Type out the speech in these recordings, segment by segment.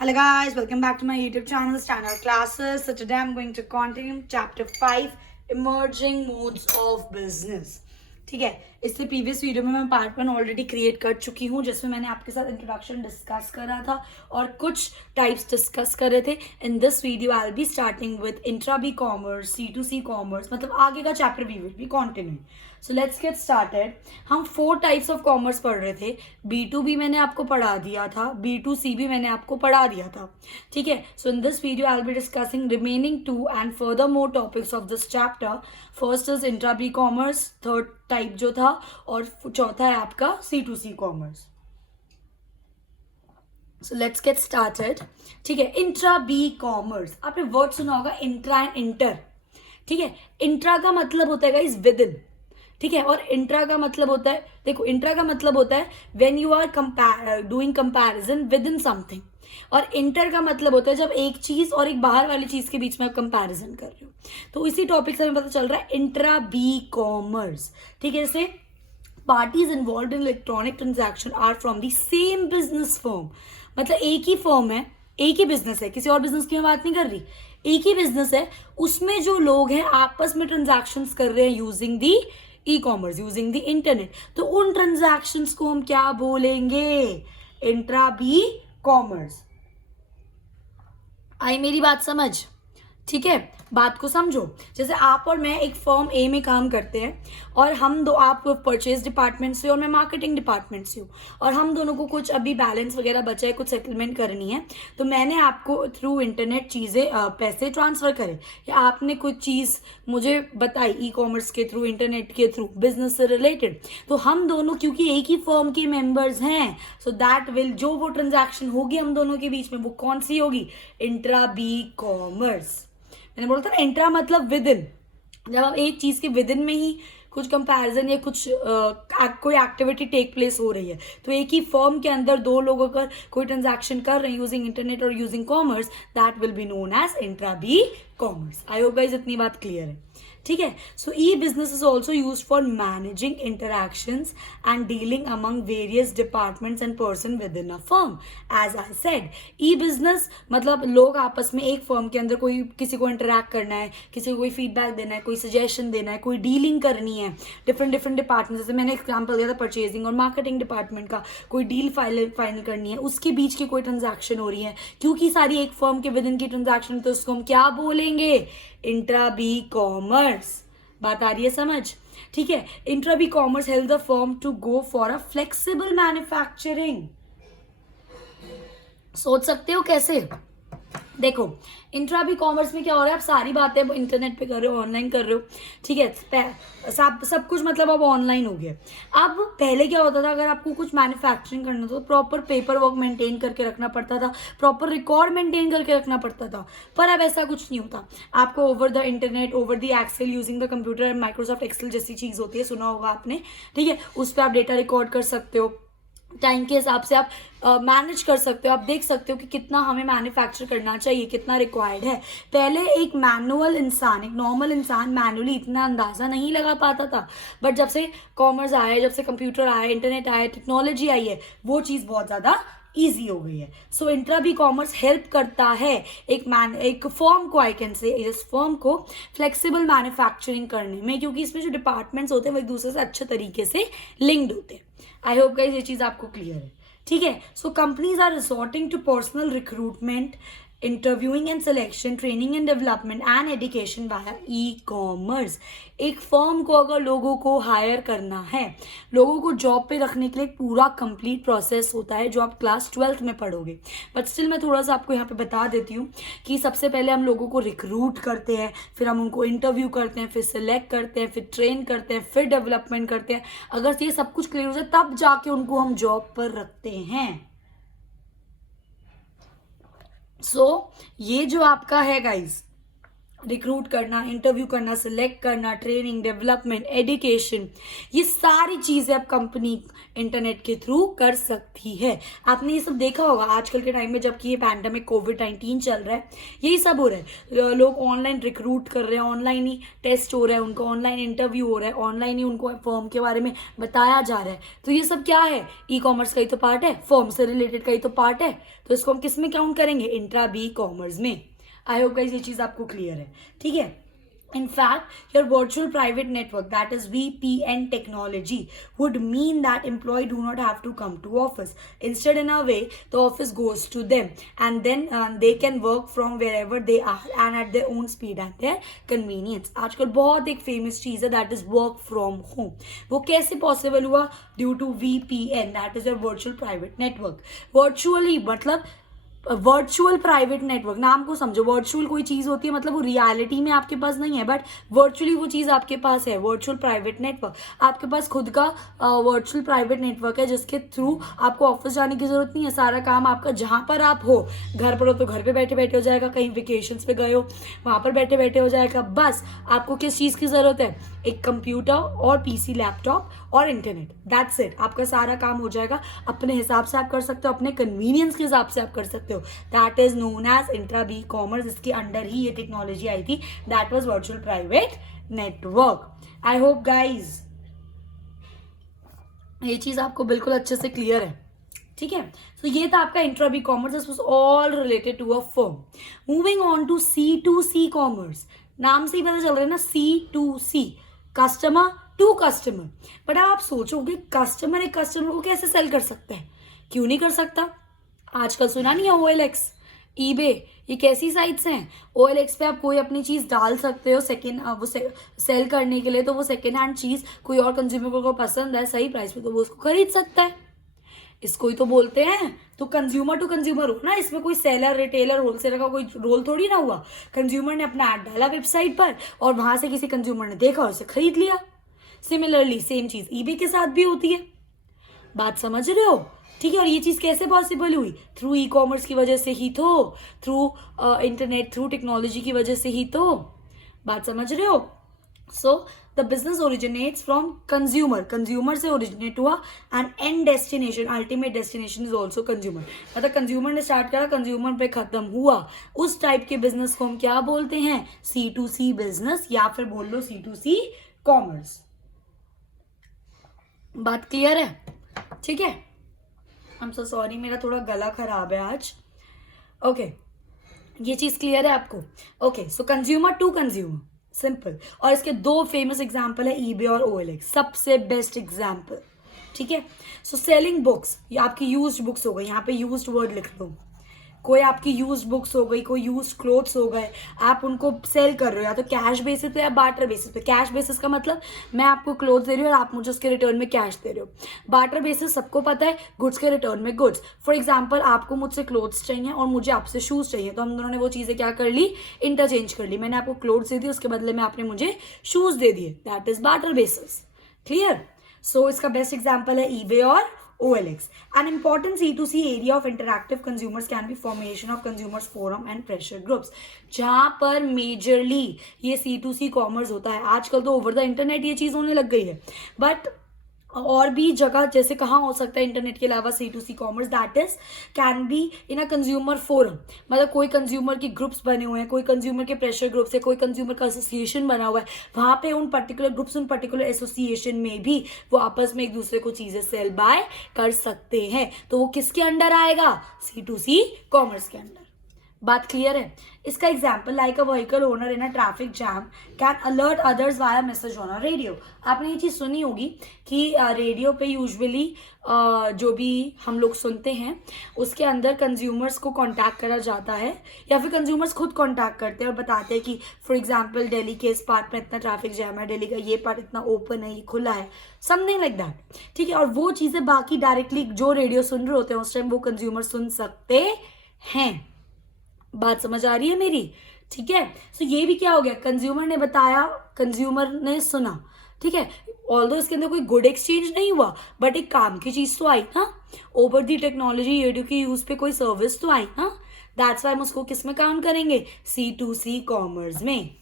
Hello guys, welcome back to my YouTube channel Standard Classes. So today I'm going to continue chapter 5 Emerging Modes of Business. ठीक है, इससे previous video में मैं part 1 already create कर चुकी हूँ जिसमें मैंने आपके साथ इंट्रोडक्शन डिस्कस करा था और कुछ टाइप्स डिस्कस कर रहे थे. In this video I will be starting with intra B commerce, C2C commerce, मतलब आगे का chapter we will be continue. So let's get started. हम 4 टाइप्स ऑफ कॉमर्स पढ़ रहे थे. B2B मैंने आपको पढ़ा दिया था, B2C भी मैंने आपको पढ़ा दिया था. ठीक है, so in this video I will be discussing remaining 2 and further more topics of this chapter. First is intra B commerce, third type जो था, और चौथा है आपका C2C commerce. So let's get started. ठीक है, इंट्रा बी कॉमर्स, आपने word सुना होगा इंट्रा एंड इंटर. ठीक है, इंट्रा का मतलब होता है गाइस विद इन. ठीक है, और इंट्रा का मतलब होता है, देखो इंट्रा का मतलब होता है when you are doing comparison within something, और इंटर का मतलब होता है जब एक चीज और एक बाहर वाली चीज के बीच में आप कंपैरिजन कर रहे हो. तो इसी टॉपिक से हमें पता चल रहा है इंट्रा बी कॉमर्स. ठीक है, जैसे parties involve in electronic transaction are from the same business firm. मतलब एक ही फर्म है, एक ही बिजनेस है, किसी और बिजनेस की मैं बात नहीं कर रही, एक ही बिजनेस है, उसमें जो लोग हैं आपस में ट्रांजैक्शंस कर रहे हैं using the e commerce, using the internet. तो उन ट्रांजैक्शंस को हम क्या बोलेंगे? Intra B commerce. आई मेरी बात समझ? ठीक है, बात को समझो. जैसे आप और मैं एक फर्म ए में काम करते हैं और हम दो, आप परचेज डिपार्टमेंट से और मैं मार्केटिंग डिपार्टमेंट से हूँ, और हम दोनों को कुछ अभी बैलेंस वगैरह बचा है, कुछ सेटलमेंट करनी है. तो मैंने आपको थ्रू इंटरनेट चीज़ें पैसे ट्रांसफ़र करे, या आपने कुछ चीज़ मुझे बताई ई कॉमर्स के थ्रू, इंटरनेट के थ्रू, बिजनेस से रिलेटेड. तो हम दोनों क्योंकि एक ही फर्म के मेंबर्स हैं, सो दैट विल, जो वो ट्रांजैक्शन होगी हम दोनों के बीच में, वो कौन सी होगी? Intra B commerce. मैंने बोला था ना इंट्रा मतलब विद इन. जब आप एक चीज के विद इन में ही कुछ कंपैरिजन या कुछ कोई एक्टिविटी टेक प्लेस हो रही है, तो एक ही फर्म के अंदर दो लोग अगर कोई ट्रांजैक्शन कर रहे हैं यूजिंग इंटरनेट और using commerce, that will be known as intra B commerce. I hope guys इतनी बात क्लियर है. ठीक है, so E business is also use for managing interactions and dealing among various departments and person within a firm. As I said, E business मतलब लोग आपस में एक फर्म के अंदर कोई किसी को इंटरैक्ट करना है, किसी को कोई फीडबैक देना है, कोई सजेशन देना है, कोई डीलिंग करनी है डिफरेंट डिफरेंट डिपार्टमेंट. जैसे मैंने एग्जाम्पल दिया था परचेजिंग और मार्केटिंग डिपार्टमेंट का, कोई डील फाइनल करनी है, उसके बीच की कोई ट्रांजैक्शन हो रही है, क्योंकि सारी एक फर्म के विद इन की ट्रांजैक्शन, तो उसको हम क्या बोलेंगे? Intra B commerce. बात आ रही है समझ? ठीक है, intra B commerce help the firm to go for a flexible manufacturing. सोच सकते हो कैसे? देखो इंट्रा बी कॉमर्स में क्या हो रहा है, आप सारी बातें अब इंटरनेट पे कर रहे हो, ऑनलाइन कर रहे हो. ठीक है, सब कुछ मतलब अब ऑनलाइन हो गया. अब पहले क्या होता था, अगर आपको कुछ मैन्युफैक्चरिंग करना था तो प्रॉपर पेपर वर्क मेंटेन करके रखना पड़ता था, प्रॉपर रिकॉर्ड मेंटेन करके रखना पड़ता था. पर अब ऐसा कुछ नहीं होता. आपको over the internet, over the Excel, using the computer, Microsoft Excel जैसी चीज़ होती है, सुना होगा आपने. ठीक है, उस पर आप डेटा रिकॉर्ड कर सकते हो, टाइम के हिसाब से आप मैनेज कर सकते हो, आप देख सकते हो कि कितना हमें मैन्युफैक्चर करना चाहिए, कितना रिक्वायर्ड है. पहले एक मैनुअल इंसान, एक नॉर्मल इंसान मैनुअली इतना अंदाज़ा नहीं लगा पाता था. बट जब से कॉमर्स आया, जब से कंप्यूटर आया, इंटरनेट आया, टेक्नोलॉजी आई है, वो चीज़ बहुत ज़्यादा ईजी हो गई है. So intra B commerce help करता है एक फर्म को, आई कैन से इस फर्म को फ्लेक्सिबल मैन्युफैक्चरिंग करने में, क्योंकि इसमें जो डिपार्टमेंट्स होते हैं वो एक दूसरे से अच्छे तरीके से लिंक्ड होते हैं. आई होप गाइस ये चीज़ आपको क्लियर है. ठीक है, so companies are resorting to personnel recruitment, interviewing and selection, training and development and education via e commerce. एक फर्म को अगर लोगों को हायर करना है, लोगों को जॉब पे रखने के लिए पूरा कंप्लीट प्रोसेस होता है जो आप क्लास 12th में पढ़ोगे. बट स्टिल मैं थोड़ा सा आपको यहाँ पे बता देती हूँ कि सबसे पहले हम लोगों को रिक्रूट करते हैं, फिर हम उनको इंटरव्यू करते हैं, फिर सिलेक्ट करते हैं, फिर ट्रेन करते हैं, फिर डेवलपमेंट करते हैं. अगर ये सब कुछ क्लियर हो जाए तब जाके उनको हम जॉब पर रखते हैं. सो ये जो आपका है गाइज, रिक्रूट करना, इंटरव्यू करना, सिलेक्ट करना, ट्रेनिंग, डेवलपमेंट, एजुकेशन, ये सारी चीज़ें अब कंपनी इंटरनेट के थ्रू कर सकती है। आपने ये सब देखा होगा आजकल के टाइम में, जबकि ये पैंडेमिक कोविड-19 चल रहा है, यही सब हो रहा है। लोग ऑनलाइन रिक्रूट कर रहे हैं, ऑनलाइन ही टेस्ट हो रहा है, उनको ऑनलाइन इंटरव्यू हो रहा है, ऑनलाइन ही उनको फर्म के बारे में बताया जा रहा है। तो ये सब क्या है? ई कॉमर्स का ही तो पार्ट है, फर्म से रिलेटेड का ही तो पार्ट है। तो इसको हम किस में काउंट करेंगे? इंट्रा बी कॉमर्स में। आई होप गाइस ये चीज़ आपको क्लियर है, ठीक है। In fact, your virtual private network, that is VPN technology, would mean that employee do not have to come to office. Instead, in a way, the office goes to them, and then they can work from wherever they are and at their own speed and their convenience. आजकल बहुत एक famous चीज़ है, that is work from home. वो कैसे possible हुआ? Due to VPN, that is your virtual private network. Virtually मतलब virtual private network, नाम को समझो। वर्चुअल कोई चीज़ होती है मतलब वो रियलिटी में आपके पास नहीं है, बट वर्चुअली वो चीज़ आपके पास है। वर्चुअल प्राइवेट नेटवर्क, आपके पास खुद का वर्चुअल प्राइवेट नेटवर्क है, जिसके थ्रू आपको ऑफिस जाने की जरूरत नहीं है। सारा काम आपका जहाँ पर आप हो, घर पर हो तो घर पे बैठे बैठे हो जाएगा, कहीं वेकेशंस पे गए हो वहाँ पर बैठे बैठे हो जाएगा। बस आपको किस चीज़ की ज़रूरत है? एक कंप्यूटर और पीसी, लैपटॉप और इंटरनेट, दैट्स इट। आपका सारा काम हो जाएगा, अपने हिसाब से आप कर सकते हो, अपने कन्वीनियंस के हिसाब से आप कर सकते हो। That is known as intra B commerce. इसके अंडर ही ये टेक्नोलॉजी आई थी, that was virtual private network. I hope guys ये चीज आपको बिल्कुल अच्छे से क्लियर है, ठीक है। तो ये था आपका intra B commerce, this was all related to a firm. Moving on to C2C commerce, नाम से ही पता चल रहा है ना, C2C, customer to customer. But अब आप सोचोगे कस्टमर एक कस्टमर को कैसे सेल कर सकता है? क्यों नहीं कर सकता? आजकल सुना नहीं है OLX, eBay, ये कैसी साइट्स हैं? OLX पे आप कोई अपनी चीज़ डाल सकते हो सेकेंड, वो सेल करने के लिए। तो वो सेकेंड हैंड चीज़ कोई और कंज्यूमर को पसंद है सही प्राइस पे, तो वो उसको खरीद सकता है। इसको ही तो बोलते हैं। तो कंज्यूमर टू कंज्यूमर हो ना, इसमें कोई सेलर, रिटेलर, होलसेलर का कोई रोल थोड़ी ना हुआ। कंज्यूमर ने अपना ऐड डाला वेबसाइट पर और वहां से किसी कंज्यूमर ने देखा और उसे खरीद लिया। सिमिलरली सेम चीज eBay के साथ भी होती है। बात समझ रहे हो? ठीक है। और ये चीज कैसे पॉसिबल हुई? थ्रू ई कॉमर्स की वजह से ही तो, थ्रू इंटरनेट, थ्रू टेक्नोलॉजी की वजह से ही तो। बात समझ रहे हो? So the business originates from consumer, consumer से ओरिजिनेट हुआ, and and destination, ultimate destination is also consumer. मतलब कंज्यूमर ने स्टार्ट करा, कंज्यूमर पे खत्म हुआ। उस टाइप के बिजनेस को हम क्या बोलते हैं? C2C बिजनेस, या फिर बोल लो C2C कॉमर्स। बात क्लियर है? ठीक है। आई एम सो सॉरी, मेरा थोड़ा गला खराब है आज। ओके, ये चीज क्लियर है आपको? Okay, so consumer to consumer, simple. और इसके दो फेमस एग्जाम्पल है, eBay और OLX, सबसे बेस्ट एग्जाम्पल। ठीक है। सो सेलिंग बुक्स, ये आपकी यूज्ड बुक्स हो गई, यहाँ पे यूज्ड वर्ड लिख दो। कोई आपकी यूज्ड बुक्स हो गई, कोई यूज्ड क्लोथ्स हो गए, आप उनको सेल कर रहे हो, या तो कैश बेसिस पे या बार्टर बेसिस पे। कैश बेसिस का मतलब मैं आपको क्लोथ्स दे रही हूँ और आप मुझे उसके रिटर्न में कैश दे रहे हो। बार्टर बेसिस सबको पता है, गुड्स के रिटर्न में गुड्स। फॉर एग्जाम्पल, आपको मुझसे क्लोथ्स चाहिए और मुझे आपसे शूज चाहिए, तो हम दोनों ने वो चीज़ें क्या कर ली? इंटरचेंज कर ली। मैंने आपको क्लोथ्स दे दी, उसके बदले में आपने मुझे शूज दे दिए, that is barter basis. Clear? So इसका बेस्ट एग्जाम्पल है eBay और OLX. An important C2C area of interactive consumers can be formation of consumers forum and pressure groups. जहाँ पर मेजरली ये C2C कॉमर्स होता है। आजकल तो ओवर द इंटरनेट ये चीज़ होने लग गई है, बट और भी जगह जैसे कहाँ हो सकता है इंटरनेट के अलावा C2C commerce? That is can be in a consumer forum. मतलब कोई कंज्यूमर के ग्रुप्स बने हुए हैं, कोई कंज्यूमर के प्रेशर ग्रुप्स है, कोई कंज्यूमर का एसोसिएशन बना हुआ है। वहाँ पे उन पर्टिकुलर ग्रुप्स, उन पर्टिकुलर एसोसिएशन में भी वो आपस में एक दूसरे को चीज़ें सेल बाय कर सकते हैं। तो वो किसके अंडर आएगा? C2C कॉमर्स के अंडर। बात क्लियर है? इसका example, like a vehicle owner in a traffic jam can alert others via message on a radio. आपने ये चीज़ सुनी होगी कि रेडियो पे यूजुअली जो भी हम लोग सुनते हैं उसके अंदर कंज्यूमर्स को कांटेक्ट करा जाता है, या फिर कंज्यूमर्स खुद कांटेक्ट करते हैं और बताते हैं कि फॉर एग्जांपल दिल्ली के इस पार्ट में इतना ट्रैफिक जैम है, दिल्ली का ये पार्ट इतना ओपन है, ये खुला है, समथिंग लाइक दैट। ठीक है। और वो चीज़ें बाकी डायरेक्टली जो रेडियो सुन रहे होते हैं उस टाइम वो कंज्यूमर सुन सकते हैं। बात समझ आ रही है मेरी? ठीक है। सो ये भी क्या हो गया? कंज्यूमर ने बताया, कंज्यूमर ने सुना, ठीक है, ऑल्दो इसके अंदर कोई गुड एक्सचेंज नहीं हुआ, बट एक काम की चीज तो आई ना, ओवर दी टेक्नोलॉजी रेडियो की यूज पे कोई सर्विस तो आई ना, दैट्स वाई हम उसको किस में काउंट करेंगे, C2C कॉमर्स में।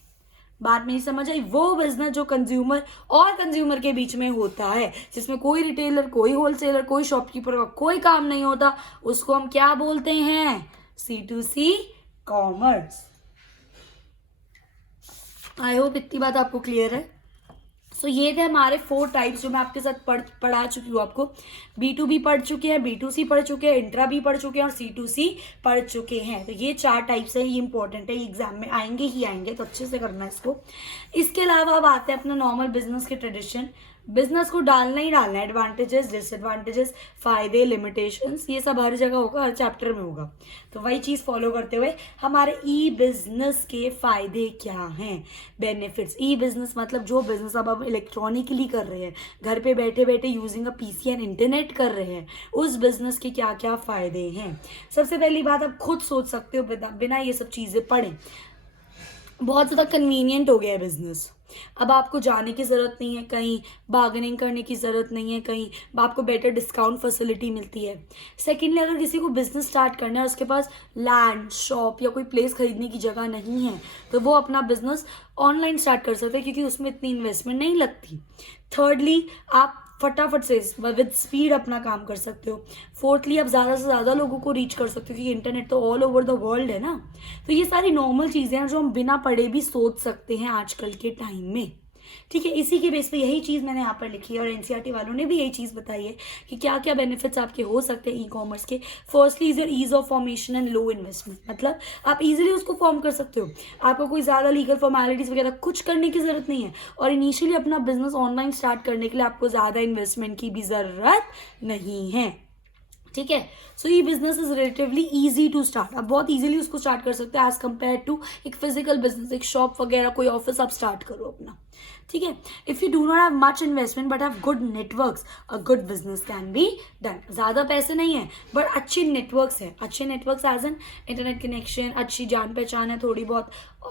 बात मेरी समझ आई? वो बिजनेस जो कंज्यूमर और कंज्यूमर के बीच में होता है, जिसमें कोई रिटेलर, कोई होलसेलर, कोई शॉपकीपर का कोई काम नहीं होता, उसको हम क्या बोलते हैं, C2C कॉमर्स। आई होप इतनी बात आपको क्लियर है। सो ये थे हमारे 4 टाइप्स जो मैं आपके साथ पढ़ा चुकी हूँ। आपको B2B पढ़ चुके हैं, B2C पढ़ चुके हैं, इंट्रा भी पढ़ चुके हैं और C2C पढ़ चुके हैं। तो ये 4 टाइप्स है, ये इंपॉर्टेंट है, ये एग्जाम में आएंगे ही आएंगे, तो अच्छे से करना है इसको। इसके अलावा अब आते हैं अपना नॉर्मल बिजनेस के ट्रेडिशन। बिजनेस को डालना ही डालना है, एडवांटेजेस, डिसएडवांटेजेस, फायदे, लिमिटेशंस, ये सब हर जगह होगा, हर चैप्टर में होगा। तो वही चीज़ फॉलो करते हुए हमारे ई बिजनेस के फायदे क्या हैं, बेनिफिट्स। ई बिजनेस मतलब जो बिजनेस अब इलेक्ट्रॉनिकली कर रहे हैं, घर पे बैठे बैठे using a PC and internet कर रहे हैं, उस बिजनेस के क्या क्या फायदे हैं। सबसे पहली बात, आप खुद सोच सकते हो बिना ये सब चीज़ें पढ़े, बहुत ज़्यादा कन्वीनियंट हो गया है बिजनेस। अब आपको जाने की ज़रूरत नहीं है, कहीं बार्गेनिंग करने की ज़रूरत नहीं है, कहीं आपको बेटर डिस्काउंट फैसिलिटी मिलती है। सेकेंडली, अगर किसी को बिजनेस स्टार्ट करना है, उसके पास लैंड, शॉप या कोई प्लेस खरीदने की जगह नहीं है, तो वो अपना बिजनेस ऑनलाइन स्टार्ट कर सकते हैं, क्योंकि उसमें इतनी इन्वेस्टमेंट नहीं लगती। थर्डली, आप फटाफट से विद स्पीड अपना काम कर सकते हो। फोर्थली, आप ज़्यादा से ज़्यादा लोगों को रीच कर सकते हो, क्योंकि इंटरनेट तो ऑल ओवर द वर्ल्ड है ना। तो ये सारी नॉर्मल चीज़ें हैं जो हम बिना पढ़े भी सोच सकते हैं आजकल के टाइम में। ठीक है, इसी के बेस पे यही चीज़ मैंने यहाँ पर लिखी है, और NCERT वालों ने भी यही चीज़ बताई है कि क्या क्या बेनिफिट्स आपके हो सकते हैं ई कॉमर्स के। Firstly is your ease of formation and low investment, मतलब आप इजीली उसको फॉर्म कर सकते हो, आपको कोई ज़्यादा लीगल फॉर्मेलिटीज़ वगैरह कुछ करने की ज़रूरत नहीं है, और इनिशियली अपना बिजनेस ऑनलाइन स्टार्ट करने के लिए आपको ज़्यादा इन्वेस्टमेंट की भी ज़रूरत नहीं है। ठीक है, सो ये business is relatively easy to start, आप बहुत ईजिली उसको स्टार्ट कर सकते हैं एज कम्पेयर टू एक फिजिकल बिजनेस, एक शॉप वगैरह, कोई ऑफिस आप स्टार्ट करो अपना। ठीक है, if you do not have much investment but have good networks, a good business can be done. ज़्यादा पैसे नहीं है बट अच्छे नेटवर्क्स हैं, अच्छे networks as an internet connection, अच्छी जान पहचान है, थोड़ी बहुत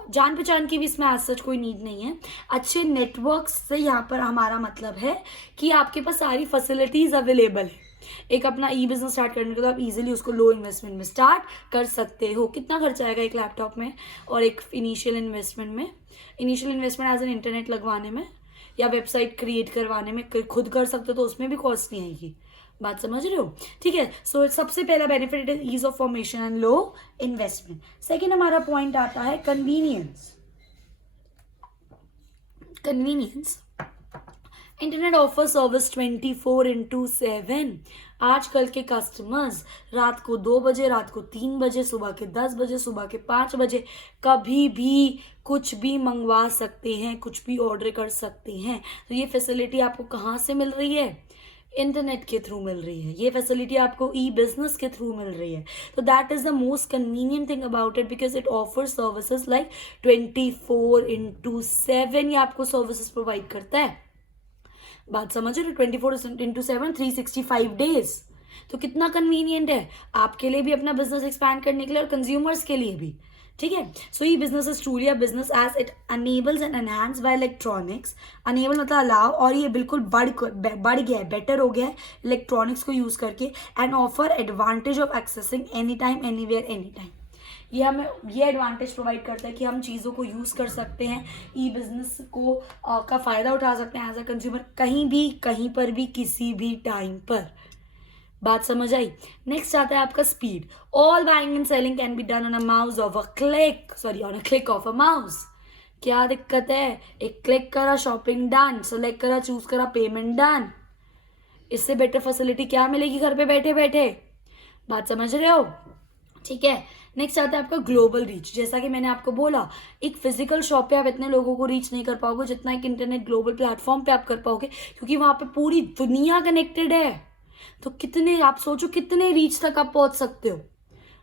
जान पहचान की भी इसमें एज सच कोई नीड नहीं है। अच्छे नेटवर्क्स से यहाँ पर हमारा मतलब है कि आपके पास सारी फैसिलिटीज़ अवेलेबल है। एक अपना ई बिजनेस स्टार्ट करने के लिए आप इजीली उसको लो इन्वेस्टमेंट में स्टार्ट कर सकते हो। कितना खर्चा आएगा एक लैपटॉप में और एक इनिशियल इन्वेस्टमेंट में? Initial investment as an internet लगवाने में या वेबसाइट क्रिएट करवाने में खुद कर सकते हो, तो उसमें भी कॉस्ट नहीं आएगी। बात समझ रहे हो? ठीक है, सो सबसे पहला benefit is ease of formation and low investment. Second हमारा पॉइंट आता है convenience. Convenience, internet offer service 24/7। आजकल के कस्टमर्स रात को 2 बजे, रात को 3 बजे, सुबह के 10 बजे, सुबह के 5 बजे कभी भी कुछ भी मंगवा सकते हैं, कुछ भी ऑर्डर कर सकते हैं। तो ये फैसिलिटी आपको कहाँ से मिल रही है? इंटरनेट के थ्रू मिल रही है। ये फैसिलिटी आपको ई बिजनेस के थ्रू मिल रही है। तो that is the most convenient thing about it, because it offer services like 24/7 ये आपको सर्विसेज प्रोवाइड करता है। बात समझ रहे हो? 24/7 365 डेज। तो कितना कन्वीनियंट है आपके लिए भी अपना बिजनेस एक्सपैंड करने के लिए और कंज्यूमर्स के लिए भी। ठीक है, सो ये business is truly a business as it enables and enhance by electronics. Enable मतलब अलाउ, और ये बिल्कुल बढ़ गया है, बेटर हो गया है इलेक्ट्रॉनिक्स को यूज करके, and offer advantage of accessing any time, anywhere, any time. ये हमें ये एडवांटेज प्रोवाइड करता है कि हम चीज़ों को यूज़ कर सकते हैं, ई बिजनेस को का फ़ायदा उठा सकते हैं एज अ कंज्यूमर, कहीं भी, कहीं पर भी, किसी भी टाइम पर। बात समझ आई? नेक्स्ट आता है आपका speed. All buying and selling can be done on a mouse of a click, on a click of a mouse. क्या दिक्कत है? एक क्लिक करा, शॉपिंग डन, सेलेक्ट करा, चूज करा, पेमेंट डन। इससे बेटर फैसिलिटी क्या मिलेगी घर पे बैठे बैठे? बात समझ रहे हो? ठीक है, नेक्स्ट आता है आपका ग्लोबल रीच। जैसा कि मैंने आपको बोला, एक फिजिकल शॉप पे आप इतने लोगों को रीच नहीं कर पाओगे जितना एक इंटरनेट ग्लोबल प्लेटफॉर्म पे आप कर पाओगे, क्योंकि वहां पे पूरी दुनिया कनेक्टेड है। तो कितने, आप सोचो कितने रीच तक आप पहुंच सकते हो।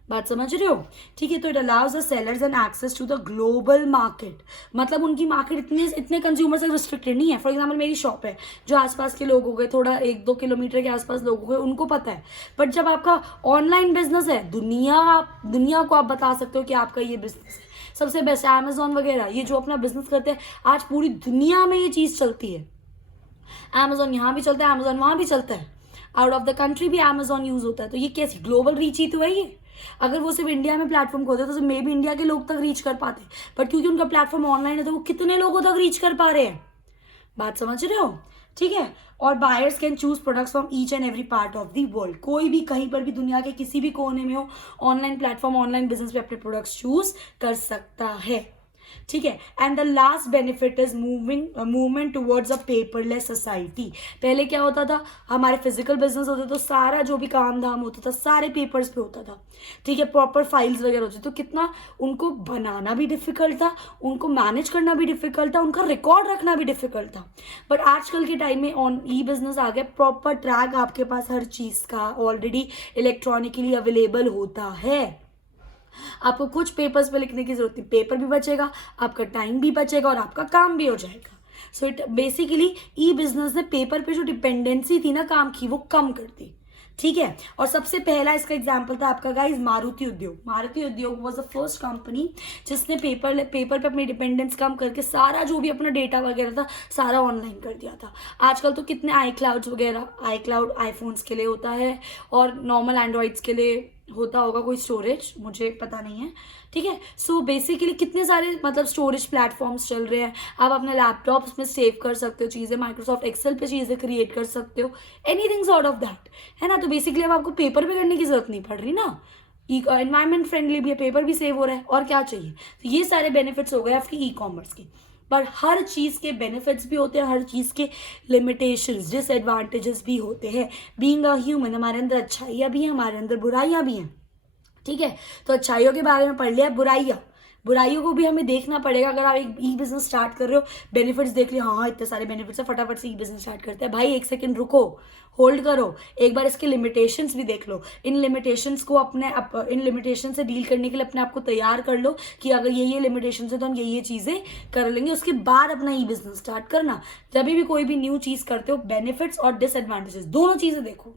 बात समझ रहे हो? ठीक है, तो it allows the sellers and access to the global market. मतलब उनकी मार्केट इतने कंज्यूमर से रिस्ट्रिक्टेड नहीं है। फॉर एग्जाम्पल मेरी शॉप है, जो आसपास के लोग हो गए, थोड़ा 1-2 किलोमीटर के आसपास लोग हो गए, उनको पता है। बट जब आपका ऑनलाइन बिजनेस है, दुनिया को आप बता सकते हो कि आपका ये बिजनेस है। सबसे बेस्ट Amazon वगैरह, ये जो अपना बिजनेस करते हैं, आज पूरी दुनिया में ये चीज़ चलती है। अमेजोन यहाँ भी चलता है, अमेजोन वहाँ भी चलता है, आउट ऑफ द कंट्री भी अमेजोन यूज होता है। तो ये कैसी ग्लोबल रीच ही तो है ये। अगर वो सिर्फ इंडिया में प्लेटफॉर्म खोलते तो मे भी इंडिया के लोग तक रीच कर पाते, बट क्योंकि उनका प्लेटफॉर्म ऑनलाइन है तो वो कितने लोगों तक रीच कर पा रहे हैं। बात समझ रहे हो? ठीक है। और buyers can choose products from each and every part of the world. कोई भी कहीं पर भी दुनिया के किसी भी कोने में हो, ऑनलाइन प्लेटफॉर्म, ऑनलाइन बिजनेस पे अपने प्रोडक्ट्स चूज कर सकता है। ठीक है। And the last benefit is movement towards a paperless society. पहले क्या होता था, हमारे फिजिकल बिजनेस होते तो सारा जो भी काम धाम होता था सारे पेपर्स पे होता था। ठीक है। प्रॉपर फाइल्स वगैरह होती, तो कितना उनको बनाना भी डिफिकल्ट था, उनको मैनेज करना भी डिफिकल्ट था, उनका रिकॉर्ड रखना भी डिफिकल्ट था। बट आजकल के टाइम में ऑन ई बिजनेस आ गया, प्रॉपर ट्रैक आपके पास हर चीज़ का ऑलरेडी इलेक्ट्रॉनिकली अवेलेबल होता है। आपको कुछ पेपर्स पे लिखने की जरूरत नहीं, पेपर भी बचेगा, आपका टाइम भी बचेगा और आपका काम भी हो जाएगा। So it basically E business ने पेपर पे जो डिपेंडेंसी थी ना काम की, वो कम कर दी। ठीक है। और सबसे पहला इसका एग्जाम्पल था आपका गाइस मारुति उद्योग। मारुति उद्योग वाज द फर्स्ट कंपनी जिसने पेपर पे अपनी डिपेंडेंस कम करके सारा जो भी अपना डेटा वगैरह था सारा ऑनलाइन कर दिया था। आजकल तो कितने आई क्लाउड्स वगैरह, आई क्लाउड आईफोन्स के लिए होता है और नॉर्मल एंड्रॉइड्स के लिए होता होगा कोई स्टोरेज, मुझे पता नहीं है। ठीक है। सो बेसिकली कितने सारे मतलब स्टोरेज प्लेटफॉर्म्स चल रहे हैं। आप अपने लैपटॉप्स में सेव कर सकते हो चीज़ें, माइक्रोसॉफ्ट एक्सेल पे चीज़ें क्रिएट कर सकते हो, एनीथिंग सॉर्ट ऑफ दैट, है ना। तो बेसिकली अब आपको पेपर पे करने की जरूरत नहीं पड़ रही ना, एनवायरमेंट फ्रेंडली भी है, पेपर भी सेव हो रहा है, और क्या चाहिए। तो ये सारे बेनिफिट्स हो गए आपकी ई कॉमर्स की। पर हर चीज़ के बेनिफिट्स भी होते हैं, हर चीज़ के लिमिटेशंस, डिसएडवांटेजेस भी होते हैं। बीइंग अ ह्यूमन, हमारे अंदर अच्छाइयाँ भी हैं, हमारे अंदर बुराइयाँ भी हैं। ठीक है। तो अच्छाइयों के बारे में पढ़ लिया, बुराइयों को भी हमें देखना पड़ेगा। अगर आप एक ई बिजनेस स्टार्ट कर रहे हो, बेनिफिट्स देख लिया, हाँ इतने सारे बेनिफिट्स है, फटाफट से ई बिजनेस स्टार्ट करते हैं। भाई एक सेकंड रुको, होल्ड करो, एक बार इसके लिमिटेशंस भी देख लो। इन लिमिटेशंस से डील करने के लिए अपने आप को तैयार कर लो कि अगर ये लिमिटेशंस है तो हम ये चीज़ें कर लेंगे, उसके बाद अपना ई बिजनेस स्टार्ट करना। जब भी कोई भी न्यू चीज़ करते हो, बेनिफिट्स और डिसएडवांटेजेस दोनों चीज़ें देखो।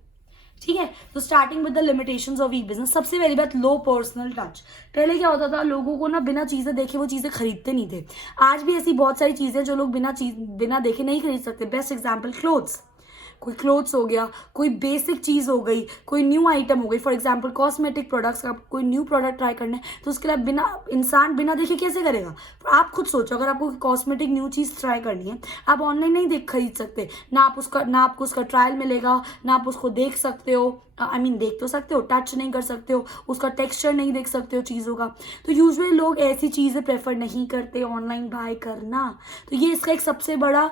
ठीक है। तो starting with the limitations of e business, सबसे पहली बात लो पर्सनल टच। पहले क्या होता था, लोगों को ना बिना चीज़ें देखे वो चीज़ें खरीदते नहीं थे। आज भी ऐसी बहुत सारी चीज़ें जो लोग बिना देखे नहीं खरीद सकते। बेस्ट एग्जाम्पल क्लोथ्स, कोई क्लोथ्स हो गया, कोई बेसिक चीज़ हो गई, कोई न्यू आइटम हो गई। फॉर एग्जांपल कॉस्मेटिक प्रोडक्ट्स का कोई न्यू प्रोडक्ट ट्राई करना है तो उसके लिए इंसान बिना देखे कैसे करेगा। तो आप खुद सोचो, अगर आपको कॉस्मेटिक न्यू चीज़ ट्राई करनी है, आप ऑनलाइन नहीं खरीद सकते ना। आपको उसका ट्रायल मिलेगा, ना आप उसको देख सकते हो। देख तो सकते हो, टच नहीं कर सकते हो, उसका टेक्सचर नहीं देख सकते हो चीज़ों का। तो यूजुअली लोग ऐसी चीज़ें प्रेफर नहीं करते ऑनलाइन बाय करना। तो ये इसका एक सबसे बड़ा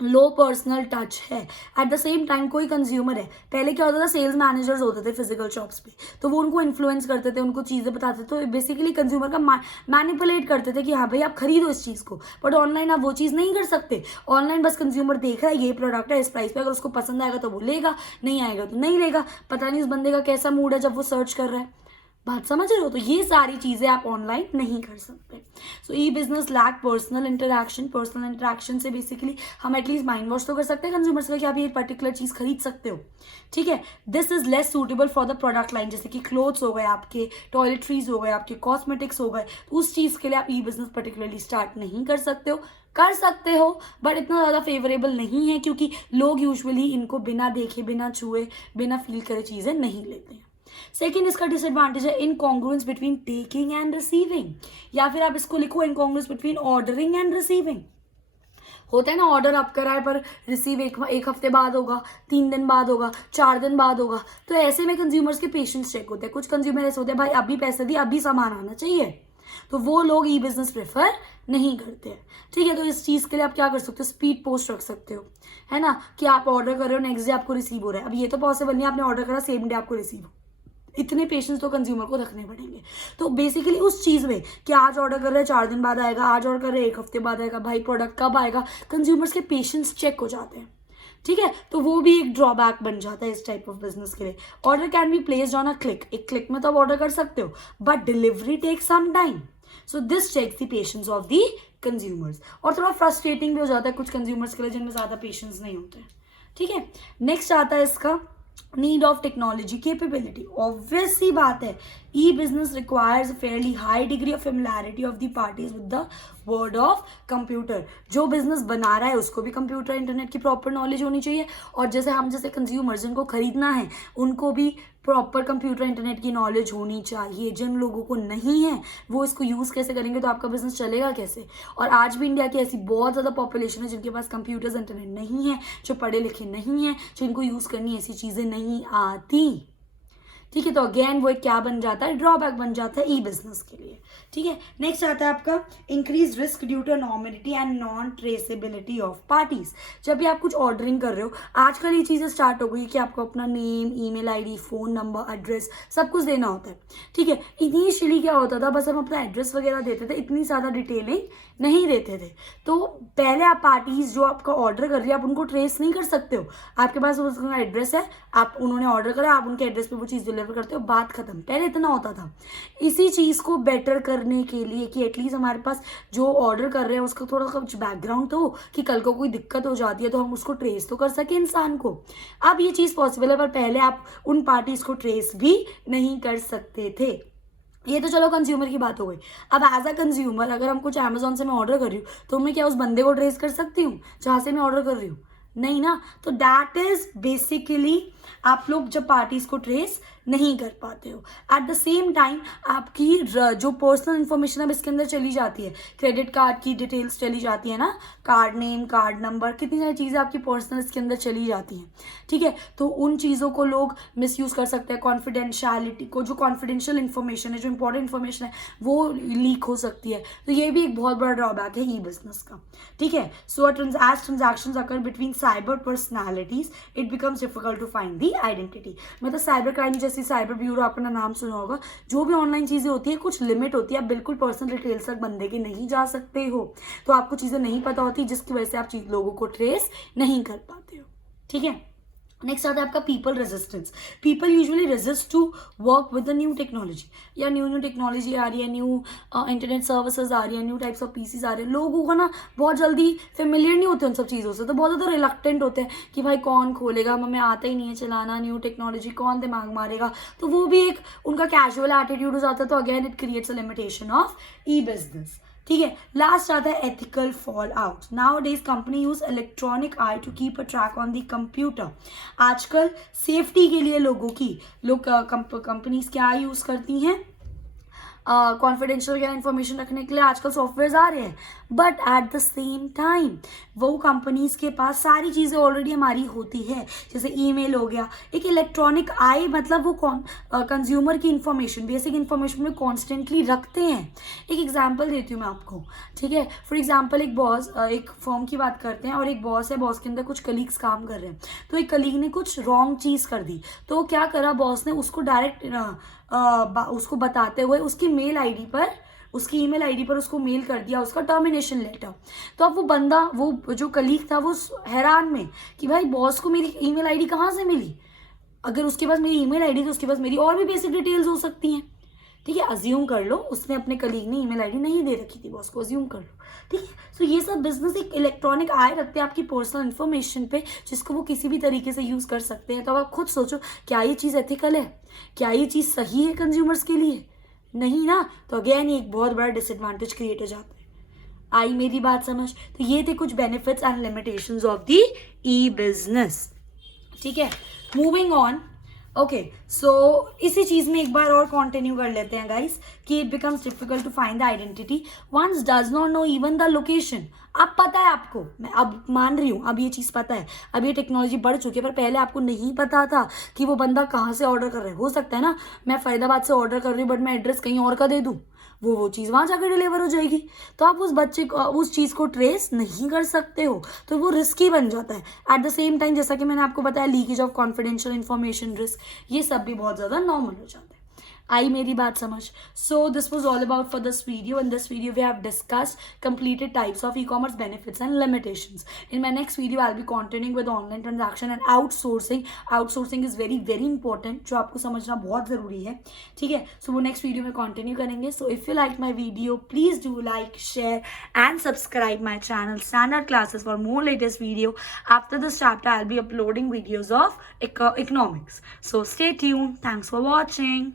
लो पर्सनल टच है। एट द सेम टाइम कोई कंज्यूमर है, पहले क्या होता था, सेल्स मैनेजर्स होते थे फिजिकल शॉप्स पे, तो वो उनको इन्फ्लुएंस करते थे, उनको चीज़ें बताते थे, तो बेसिकली कंज्यूमर का मैनिपुलेट करते थे कि हाँ भाई आप खरीदो इस चीज़ को। बट ऑनलाइन आप वो चीज़ नहीं कर सकते। ऑनलाइन बस कंज्यूमर देख रहा है ये प्रोडक्ट है इस प्राइस पे, अगर उसको पसंद आएगा तो वो लेगा, नहीं आएगा तो नहीं लेगा। पता नहीं उस बंदे का कैसा मूड है जब वो सर्च कर रहा है। बात समझ रहे हो? तो ये सारी चीज़ें आप ऑनलाइन नहीं कर सकते। सो E business lack personal interaction से बेसिकली हम एटलीस्ट माइंड वॉश तो कर सकते हैं कंज्यूमर्स का कि आप ये पर्टिकुलर चीज़ खरीद सकते हो। ठीक है। This is less suitable for the product line, जैसे कि क्लोथ्स हो गए आपके, टॉयलेटरीज हो गए आपके, कॉस्मेटिक्स हो गए। तो उस चीज़ के लिए आप ई बिजनेस पर्टिकुलरली स्टार्ट नहीं कर सकते हो। कर सकते हो बट इतना ज़्यादा फेवरेबल नहीं है, क्योंकि लोग यूजुअली इनको बिना देखे, बिना छुए, बिना फील करे चीज़ें नहीं लेते हैं। सेकेंड इसका डिसएडवांटेज है इनकॉन्ग्रुएंस बिटवीन टेकिंग एंड रिसीविंग, या फिर आप इसको लिखो इनकॉन्ग्रुएंस बिटवीन ऑर्डरिंग एंड रिसीविंग। होता है ना, ऑर्डर आप कराए पर रिसीव एक हफ्ते बाद होगा, 3 दिन बाद होगा, 4 दिन बाद होगा। तो ऐसे में कंज्यूमर्स के पेशेंस चेक होते हैं। कुछ कंज्यूमर ऐसे होते हैं भाई अभी पैसे दिए, अभी सामान आना चाहिए, तो वो लोग ई बिजनेस प्रेफर नहीं करते हैं। ठीक है। तो इस चीज़ के लिए आप क्या कर सकते हो, स्पीड पोस्ट रख सकते हो, है ना, कि आप ऑर्डर कर रहे हो नेक्स्ट डे आपको रिसीव हो रहा है। अब ये तो पॉसिबल नहीं, आपने ऑर्डर करा सेम डे आपको रिसीव हो, इतने पेशेंस तो कंज्यूमर को रखने पड़ेंगे। तो बेसिकली उस चीज़ में कि आज ऑर्डर कर रहे हैं 4 दिन बाद आएगा, आज ऑर्डर कर रहे हैं 1 हफ्ते बाद आएगा, भाई प्रोडक्ट कब आएगा, कंज्यूमर्स के पेशेंस चेक हो जाते हैं। ठीक है। तो वो भी एक ड्रॉबैक बन जाता है इस टाइप ऑफ बिजनेस के लिए। Order can be placed on a click, एक क्लिक में तो आप ऑर्डर कर सकते हो, but delivery take some time. So this checks the patience of the consumers, और थोड़ा फ्रस्ट्रेटिंग भी हो जाता है कुछ कंज्यूमर्स के लिए जिनमें ज़्यादा पेशेंस नहीं होते। ठीक है। नेक्स्ट आता है इसका need of technology capability. Obvious सी बात है E-business requires a fairly high degree of familiarity of the parties with the word of computer. जो बिजनेस बना रहा है उसको भी कंप्यूटर इंटरनेट की प्रॉपर नॉलेज होनी चाहिए, और जैसे हम जैसे कंज्यूमर्स जिनको खरीदना है उनको भी प्रॉपर कंप्यूटर इंटरनेट की नॉलेज होनी चाहिए. जिन लोगों को नहीं है वो इसको यूज़ कैसे करेंगे, तो आपका बिजनेस चलेगा कैसे. और आज भी इंडिया की ऐसी बहुत ज़्यादा पॉपुलेशन है जिनके पास कंप्यूटर्स इंटरनेट नहीं है, जो पढ़े लिखे नहीं हैं, जिनको यूज़ करनी ऐसी चीज़ें नहीं आती. ठीक है, तो अगेन वो एक क्या बन जाता है, ड्रॉबैक बन जाता है ई बिजनेस के लिए. ठीक है, नेक्स्ट आता है आपका increase risk due to anonymity and non traceability of parties. जब भी आप कुछ ऑर्डरिंग कर रहे हो, आजकल ये चीज़ें स्टार्ट हो गई कि आपको अपना name, email ID, phone number, address सब कुछ देना होता है. ठीक है, इनिशियली क्या होता था, बस हम अपना एड्रेस वगैरह देते थे, इतनी ज़्यादा डिटेलिंग नहीं देते थे. तो पहले आप पार्टीज जो आपका ऑर्डर कर रही है आप उनको ट्रेस नहीं कर सकते हो. आपके पास उसका एड्रेस है, आप उन्होंने ऑर्डर करा, आप उनके एड्रेस पे वो चीज़ डिलीवर करते हो, बात खत्म. पहले इतना होता था. इसी चीज़ को बेटर करने के लिए कि एटलीस्ट हमारे पास जो ऑर्डर कर रहे हैं उसका थोड़ा कुछ बैकग्राउंड तो हो, कि कल को कोई दिक्कत हो जाती है तो हम उसको ट्रेस तो कर सके इंसान को. अब ये चीज़ पॉसिबल है, पर पहले आप उन पार्टीज को ट्रेस भी नहीं कर सकते थे. ये तो चलो कंज्यूमर की बात हो गई. अब एज अ कंज्यूमर अगर हम कुछ अमेजोन से मैं ऑर्डर कर रही हूँ तो मैं क्या उस बंदे को ट्रेस कर सकती हूँ जहाँ से मैं ऑर्डर कर रही हूँ? नहीं ना. तो दैट इज बेसिकली आप लोग जब पार्टीज को ट्रेस नहीं कर पाते हो. एट द सेम टाइम आपकी जो पर्सनल इन्फॉर्मेशन अब इसके अंदर चली जाती है, क्रेडिट कार्ड की डिटेल्स चली जाती है ना, कार्ड नेम, कार्ड नंबर, कितनी सारी चीज़ें आपकी पर्सनल इसके अंदर चली जाती हैं. ठीक है, तो उन चीज़ों को लोग मिसयूज़ कर सकते हैं. कॉन्फिडेंशियलिटी को, जो कॉन्फिडेंशियल इन्फॉर्मेशन है, जो इंपॉर्टेंट इन्फॉर्मेशन है, वो लीक हो सकती है. तो ये भी एक बहुत बड़ा ड्रॉबैक है ई बिजनेस का. ठीक है, so as transactions occur between cyber personalities it becomes difficult to find the identity. मतलब साइबर क्राइम जैसे साइबर ब्यूरो अपना नाम सुना होगा, जो भी ऑनलाइन चीज़ें होती है कुछ लिमिट होती है, आप बिल्कुल पर्सनल डिटेल्स तक बंदे के नहीं जा सकते हो. तो आपको चीज़ें नहीं पता होती जिसकी वजह से आप लोगों को ट्रेस नहीं कर पाते हो. ठीक है, नेक्स्ट आता है आपका people resistance. People usually resist to work with the new technology. या न्यू टेक्नोलॉजी आ रही है, न्यू इंटरनेट सर्विसेज आ रही है, न्यू टाइप्स ऑफ पीसीज आ रहे हैं. लोगों को ना बहुत जल्दी फेमिलियर नहीं होते उन सब चीज़ों से, तो बहुत ज़्यादा रिलक्टेंट होते हैं कि भाई कौन खोलेगा, हमें आता ही नहीं है चलाना, न्यू टेक्नोलॉजी कौन दिमाग मारेगा. तो वो भी एक उनका कैजुअल एटीट्यूड हो जाता है. तो again it creates a limitation of e business. ठीक है, लास्ट आता है ethical fall out. Nowadays company use electronic eye to keep a track on the computer. आजकल सेफ्टी के लिए लोग कंपनीज क्या यूज करती हैं, कॉन्फिडेंशियल या इन्फॉर्मेशन रखने के लिए आजकल सॉफ्टवेयर आ रहे हैं. But at the same time वो कंपनीज के पास सारी चीज़ें ऑलरेडी हमारी होती है. जैसे ईमेल हो गया, एक इलेक्ट्रॉनिक आई मतलब वो कंज्यूमर की इन्फॉर्मेशन, बेसिक इन्फॉर्मेशन में कॉन्स्टेंटली रखते हैं. एक एग्जांपल देती हूँ मैं आपको. ठीक है, फॉर एग्जांपल एक बॉस, एक फर्म की बात करते हैं और एक बॉस है, बॉस के अंदर कुछ कलीग्स काम कर रहे हैं. तो एक कलीग ने कुछ रॉन्ग चीज़ कर दी, तो क्या करा बॉस ने, उसको डायरेक्ट उसको बताते हुए उसकी मेल आईडी पर, उसकी ईमेल आईडी पर उसको मेल कर दिया उसका टर्मिनेशन लेटर. तो अब वो बंदा, वो जो कलीग था, वो हैरान में कि भाई बॉस को मेरी ईमेल आईडी कहाँ से मिली. अगर उसके पास मेरी ईमेल आईडी तो उसके पास मेरी और भी बेसिक डिटेल्स हो सकती हैं. ठीक है, अज्यूम कर लो उसने अपने कलीग ने ईमेल आईडी नहीं दे रखी थी बॉस को, अज्यूम कर लो. ठीक है, सो ये सब बिजनेस एक इलेक्ट्रॉनिक आय रखते हैं आपकी पर्सनल इन्फॉर्मेशन पे, जिसको वो किसी भी तरीके से यूज़ कर सकते हैं. तो आप खुद सोचो, क्या ये चीज़ एथिकल है, क्या ये चीज़ सही है कंज्यूमर्स के लिए? नहीं ना. तो अगेन ये एक बहुत बड़ा डिसएडवांटेज क्रिएट हो जाता है. आई मेरी बात समझ? तो ये थे कुछ benefits and limitations of the E business. ठीक है, मूविंग ऑन. ओके, सो इसी चीज़ में एक बार और कंटिन्यू कर लेते हैं गाइस, कि it becomes difficult to find the identity once does not know even the location. अब पता है आपको, मैं अब मान रही हूँ, अब ये चीज़ पता है, अब ये टेक्नोलॉजी बढ़ चुकी है, पर पहले आपको नहीं पता था कि वो बंदा कहाँ से ऑर्डर कर रहा है. हो सकता है ना मैं फरीदाबाद से ऑर्डर कर रही हूँ बट मैं एड्रेस कहीं और का दे दूँ, वो चीज़ वहाँ जाकर डिलीवर हो जाएगी. तो आप उस बच्चे को, उस चीज़ को ट्रेस नहीं कर सकते हो, तो वो रिस्की बन जाता है. एट द सेम टाइम जैसा कि मैंने आपको बताया, leakage of confidential information risk, ये सब भी बहुत ज़्यादा नॉर्मल हो जाता है. आई मेरी बात समझ? So this was all about for this video. In this video we have discussed completed types of e-commerce benefits and limitations. In my next video I'll be continuing with online transaction and outsourcing. Outsourcing is very very important, जो आपको समझना बहुत ज़रूरी है. ठीक है, सो वो next video में कंटिन्यू करेंगे. So if you like my video please do like, share and subscribe my channel Standard Classes for more latest video. After this chapter I'll be uploading videos of economics. So stay tuned. Thanks for watching.